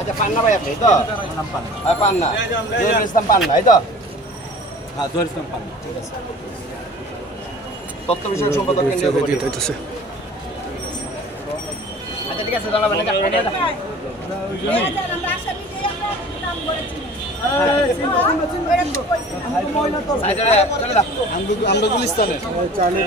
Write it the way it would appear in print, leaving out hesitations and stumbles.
আচ্ছা পান্না ভাই আপনি তো পান্না জহিরুল ইসলাম পান্না এই তো হ্যাঁ জহিরুল ইসলাম পান্না ঠিক আছে তথ্য বিষয়ক সম্পাদক কেন্দ্রীয় কমিটি হইতেছে আচ্ছা ঠিক আছে দাঁড়াবেন না আমরুল ইসলামের চালে